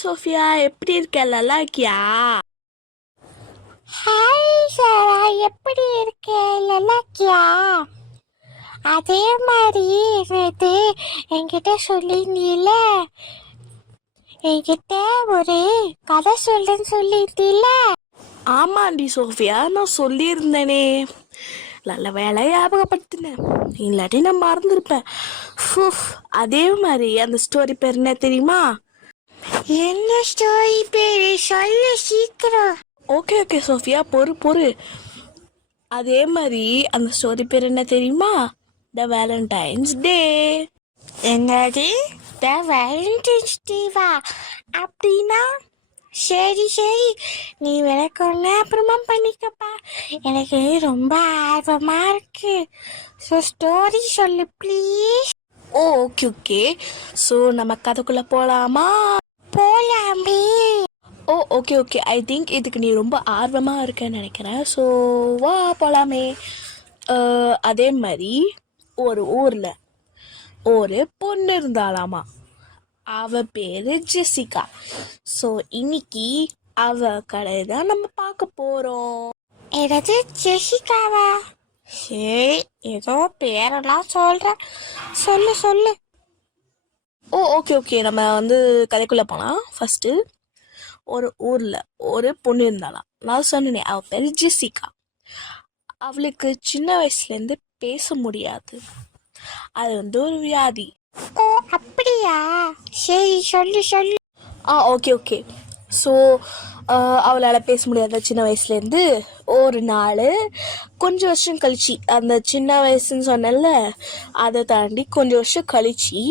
Sofia, எப்படி இருக்க? நல்லா இருக்கியா? ஹாய் சாரா, எப்படி இருக்க? நல்லா இருக்கியா? அதே மாதிரி நேற்று என்கிட்ட சொல்லியிருந்தீல, என்கிட்ட ஒரு கதை சொல்றேன்னு சொல்லியிருந்தீல. ஆமாண்டி சோஃபியா, நான் சொல்லியிருந்தேனே. நல்ல வேலை ஞாபகப்படுத்தினேன், இல்லாட்டி நான் மறந்துருப்பேன். அதே மாதிரி அந்த ஸ்டோரி பேர் என்ன தெரியுமா? என்ன ஸ்டோரி பேரு? சொல்லு சீக்கிரம். ஓகே சோஃபியா, பொறு. அதே மாதிரி அந்த ஸ்டோரி பேர் என்ன தெரியுமா? த வேலண்டைன்ஸ் டே. என்னது? த வேலண்டைன்ஸ் டேவா? அப்படின்னா சரி, நீ விளக்கு ஒன்று அப்புறமா பண்ணிக்கப்பா. எனக்கு ரொம்ப ஆர்வமா இருக்கு. ஸோ ஸ்டோரி சொல்லு ப்ளீஸ். ஓகே. ஸோ நம்ம கதைக்குள்ள போலாமா? போலாமே. ஓகே. ஐ திங்க் இதுக்கு நீ ரொம்ப ஆர்வமாக இருக்கன்னு நினைக்கிறேன். ஸோ வா போகலாமே. அதே மாதிரி ஒரு ஊரில் ஒரு பொண்ணு இருந்தாலாமா. அவ பேரு ஜெசிகா. ஸோ இன்னைக்கு அவ கடையை தான் நம்ம பார்க்க போகிறோம். எனது ஜெசிகாவா? சரி, ஏதோ பேரெல்லாம் சொல்ற. சொல்லு. ஓகே. நம்ம கதைக்குள்ளே போகலாம். ஃபஸ்ட்டு ஒரு ஊரில் ஒரு பொண்ணு இருந்தாலாம். நான் சொன்னேனே, அவள் பேர் ஜெசிகா. அவளுக்கு சின்ன வயசுலேருந்து பேச முடியாது. அது ஒரு வியாதி. ஓ அப்படியா? சரி, சொல்லு. ஓகே. ஸோ அவளால் பேச முடியாத சின்ன வயசுலேருந்து. ஒரு நாள் கொஞ்சம் வருஷம் கழிச்சு, அந்த சின்ன வயசுன்னு சொன்னல, அதை தாண்டி கொஞ்சம் வருஷம் கழிச்சு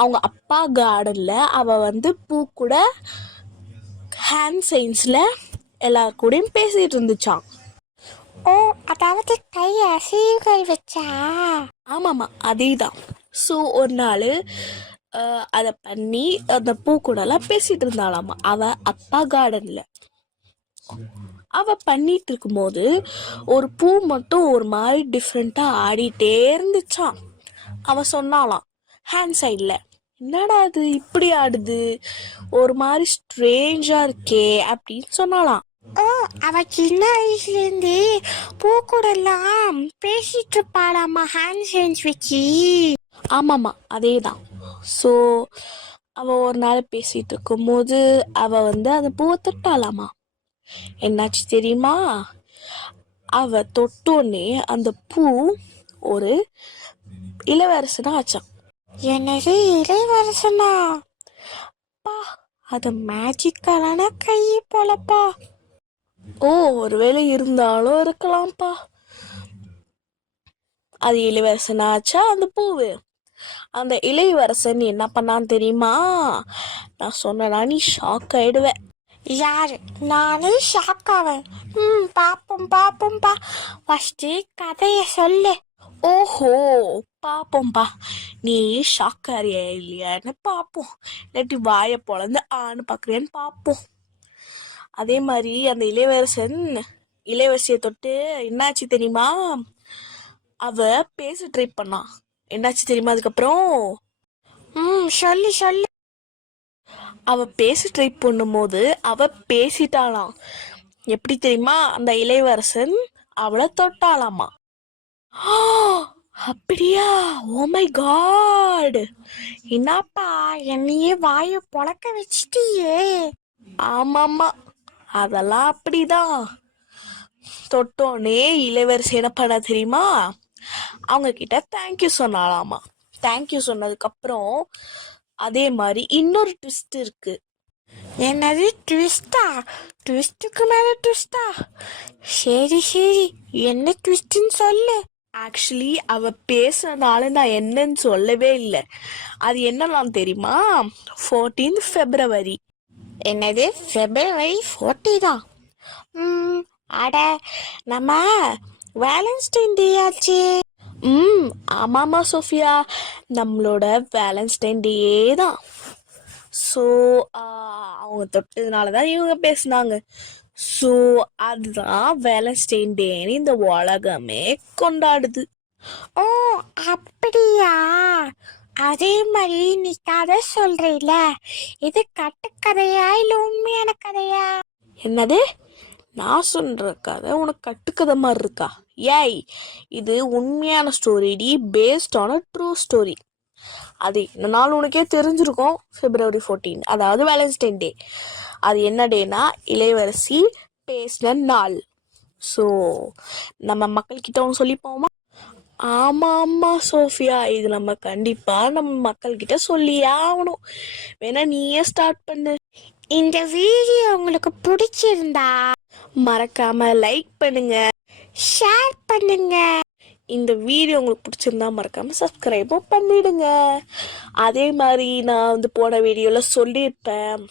அவங்க அப்பா கார்டனில் அவள் பூ கூட ஹேண்ட் சைன்ஸில் எல்லார் கூடயும் பேசிகிட்டு இருந்துச்சான். ஓ, அதாவது கை அசைவுகள் வச்சா? ஆமாம், அதே தான். ஸோ ஒரு நாள் அதை பண்ணி அந்த பூ கூடலாம் பேசிகிட்டு இருந்தாலாமா அவள் அப்பா கார்டனில். அவள் பண்ணிட்டு இருக்கும்போது ஒரு பூ மட்டும் ஒரு மாதிரி டிஃப்ரெண்ட்டாக ஆடிட்டே இருந்துச்சான். அவள் சொன்னாலாம் ஹேண்ட் சைடில், என்னடா அது இப்படி ஆடுது, ஒரு மாதிரி ஸ்ட்ரேஞ்சாக இருக்கே அப்படின்னு சொன்னாலாம். ஓ, அவ சின்ன வயசுலேருந்து பூ கூட எல்லாம் பேசிட்டு இருப்பாளாமா ஹேண்ட் சைன்ஸ் வச்சு. ஆமாம்மா, அதே தான். ஸோ அவள் ஒரு நாள் பேசிகிட்டு இருக்கும்போது அவள் அந்த பூவை தொட்டாலாமா. என்னாச்சு தெரியுமா? அவள் தொட்டோன்னே அந்த பூ ஒரு இளவரசனா ஆச்சான். என்னது இளவரசனா? பா, அது மேஜிக்கலான கை போலப்பா. ஒருவேளை இருந்தாலும் இருக்கலாம்ப்பா. அது இளவரசனாச்சா அந்த பூவு. அந்த இளையவரசன் என்ன பண்ணான்னு தெரியுமா? நான் சொன்னா நீ ஷாக் ஆயிடுவேன். யாரு? நானே ஷாக் ஆவேன். பாப்போம்பா. ஃபர்ஸ்ட் கதைய சொல்லு. ஓஹோ, பாப்போம்பா. நீ ஷாக் ஆறியா இல்லையான்னு பாப்போம், இல்லாட்டி வாயை பொழந்து ஆன்னு பாக்குறியான்னு பாப்போம். அதே மாதிரி அந்த இளையவரசியை தொட்டு என்னாச்சு தெரியுமா? அவ பேச ட்ரை பண்ணா. என்னாச்சு தெரியுமா அதுக்கப்புறம்? சொல்லு. அவ பேச ட்ரை பண்ணும்போது அவ பேசிட்டாளாம். எப்படி தெரியுமா? அந்த இளையவரசன் அவளை தொட்டாளாமா. அப்படியா? Oh my God! என்னப்பா, என்னையே வாயை பொழக்க வச்சிட்டியே. ஆமாம்மா, அதெல்லாம் அப்படிதான். தொட்டோனே இளவரசி என்ன பண்ண தெரியுமா? அவங்க கிட்ட தேங்க்யூ சொன்னாலாமா. தேங்க்யூ சொன்னதுக்கு அப்புறம் அதே மாதிரி இன்னொரு ட்விஸ்ட் இருக்கு. என்னது ட்விஸ்டா? ட்விஸ்டுக்கு மேல ட்விஸ்டா? சரி, என்ன ட்விஸ்ட்னு சொல்லு. ஆக்சுவலி அவ பேசுறதுனால நான் என்னன்னு சொல்லவே இல்லை. அது என்னலாம் தெரியுமா? 14th February. என்னது February 14? அட, நம்ம வேலண்டைன் டே ஆச்சு. ஆமாமா சோஃபியா, நம்மளோட வேலண்டைன் டே தான். ஸோ அவங்க தொட்டதுனால தான் இவங்க பேசினாங்க. ஸோ அதுதான் வேலண்டைன் டேன்னு இந்த உலகமே கொண்டாடுது. ஓ அப்படியா? அதே மாதிரி நீ கதை சொல்றீல, இது கட்டுக்கதையா இல்ல உண்மையான கதையா? என்னது, நான் சொல்ற கதை உனக்கு கட்டுக்கதை மாதிரி இருக்கா? ஏய், இது உண்மையான story, based on a true story. அது இந்த நாள் உனக்கே தெரிஞ்சிருக்கும், February 14, அதாவது வேலண்டைன் டே. அது என்ன டேனா இளையவரசி பேசின நாள். ஸோ நம்ம மக்கள்கிட்ட ஒன்று சொல்லி போமா? ஆமா சோஃபியா, இது நம்ம கண்டிப்பா நம்ம மக்கள்கிட்ட சொல்லியே ஆகணும். வேணா நீயே ஸ்டார்ட் பண்ணு. இந்த வீடியோ உங்களுக்கு பிடிச்சிருந்தா மறக்காம லைக் பண்ணுங்க, ஷேர் பண்ணுங்க. இந்த வீடியோ உங்களுக்கு பிடிச்சிருந்தா மறக்காம சப்ஸ்கிரைபும் பண்ணிடுங்க. அதே மாதிரி நான் வந்து போன வீடியோல சொல்லியிருப்பேன்,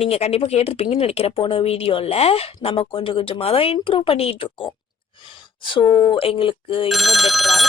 நீங்கள் கண்டிப்பாக கேட்டிருப்பீங்கன்னு நினைக்கிறேன். போன வீடியோவில் நம்ம கொஞ்சம் கொஞ்சமாக தான் இம்ப்ரூவ் பண்ணிகிட்டு இருக்கோம். ஸோ எங்களுக்கு இன்னும் பெட்டராக